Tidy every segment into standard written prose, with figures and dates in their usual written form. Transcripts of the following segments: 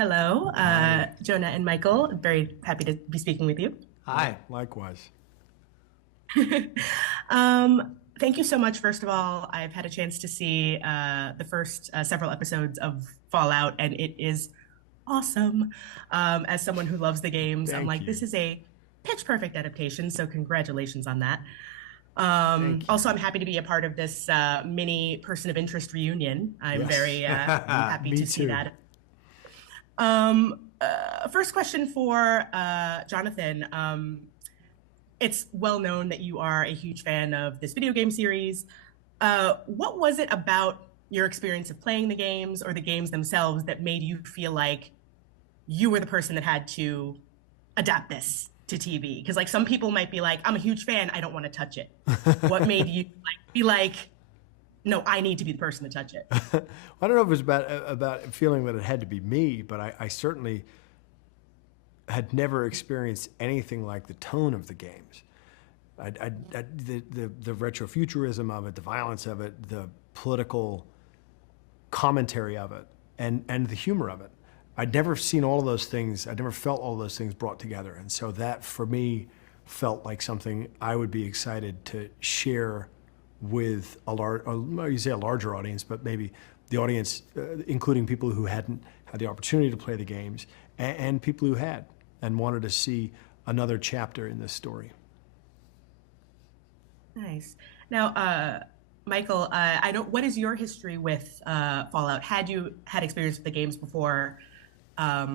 Hello, Hi. Jonah and Michael. Very happy to be speaking with you. Hi. Likewise. Thank you so much. First of all, I've had a chance to see the first several episodes of Fallout, and it is awesome. As someone who loves the games, I'm Thank like, this you. is a pitch perfect adaptation, so congratulations on that. Thank Also, you. I'm happy to be a part of this mini person of interest reunion. I'm Yes. very happy Me to see too. that. First question for Jonathan. It's well known that you are a huge fan of this video game series. What was it about your experience of playing the games or the games themselves that made you feel like you were the person that had to adapt this to TV? Because like some people might be like, I'm a huge fan, I don't want to touch it. What made you like be like, no, I need to be the person to touch it? I don't know if it was about feeling that it had to be me, but I certainly had never experienced anything like the tone of the games. The retrofuturism of it, the violence of it, the political commentary of it, and the humor of it. I'd never seen all of those things. I'd never felt all of those things brought together, and so that for me felt like something I would be excited to share with a large, you say a larger audience, but maybe the audience, including people who hadn't had the opportunity to play the games, and people who had and wanted to see another chapter in this story. Nice. Now, Michael, I don't. What is your history with Fallout? Had you had experience with the games um, I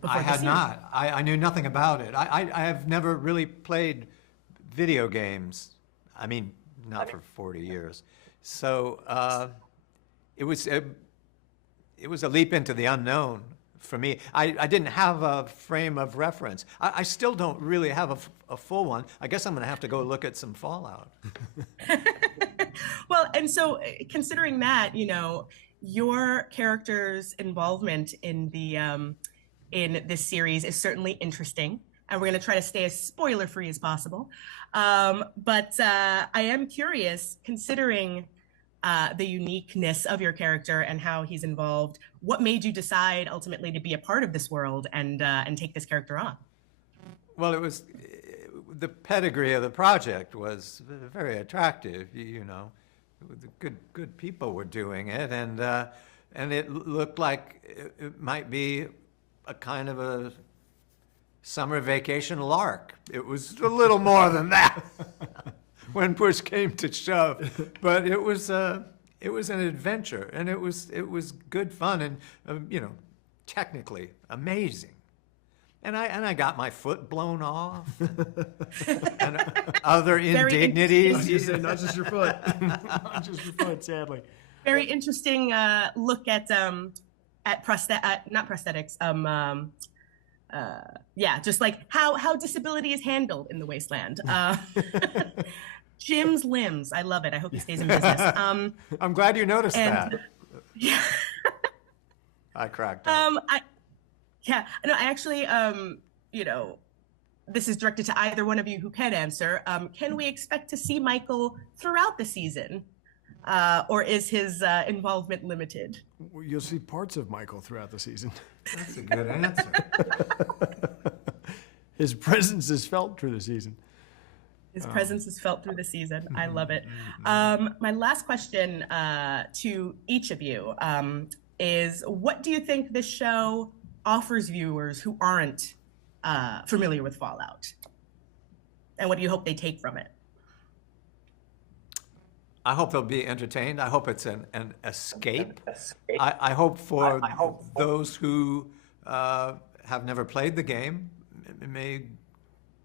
before the had series? not. I knew nothing about it. I have never really played video games. I mean, not for 40 years. So it was a, it was a leap into the unknown for me. I didn't have a frame of reference. I still don't really have a full one. I guess I'm going to have to go look at some Fallout. Well, and so considering that, your character's involvement in this series is certainly interesting, and we're going to try to stay as spoiler free as possible. But I am curious, considering the uniqueness of your character and how he's involved. What made you decide ultimately to be a part of this world and take this character on? Well, it was the pedigree of the project was very attractive. You know, the good people were doing it, and it looked like it might be a kind of a summer vacation lark. It was a little more than that when push came to shove, but it was an adventure, and it was good fun, and technically amazing. And I got my foot blown off, and other Very indignities. interesting. Not just your foot, not just your foot, sadly. Very interesting look not prosthetics. Yeah, just like how disability is handled in the wasteland. Jim's limbs. I love it. I hope he stays in business. I'm glad you noticed And that. yeah, I cracked up. I yeah, no, I actually this is directed to either one of you who can answer. Can we expect to see Michael throughout the season, or is his involvement limited? You'll see parts of Michael throughout the season. That's a good answer. His presence is felt through the season. His presence is felt through the season. I love it. My last question to each of you is: what do you think this show offers viewers who aren't familiar with Fallout, and what do you hope they take from it? I hope they'll be entertained. I hope it's an escape. I hope for those who have never played the game may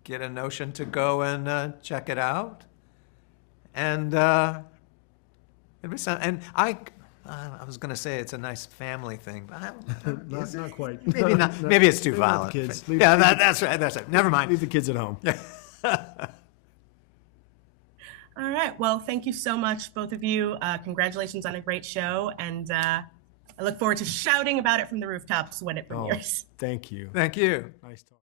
get a notion to go and check it out. And it'll be some, and I was going to say it's a nice family thing, but Not quite. maybe not. Maybe it's too Maybe not the violent. kids. Yeah, that's right. That's right. Never mind. Leave the kids at home. All right. Well, thank you so much, both of you. Congratulations on a great show, and I look forward to shouting about it from the rooftops when it Oh, premieres. thank you. Thank you. Nice talk.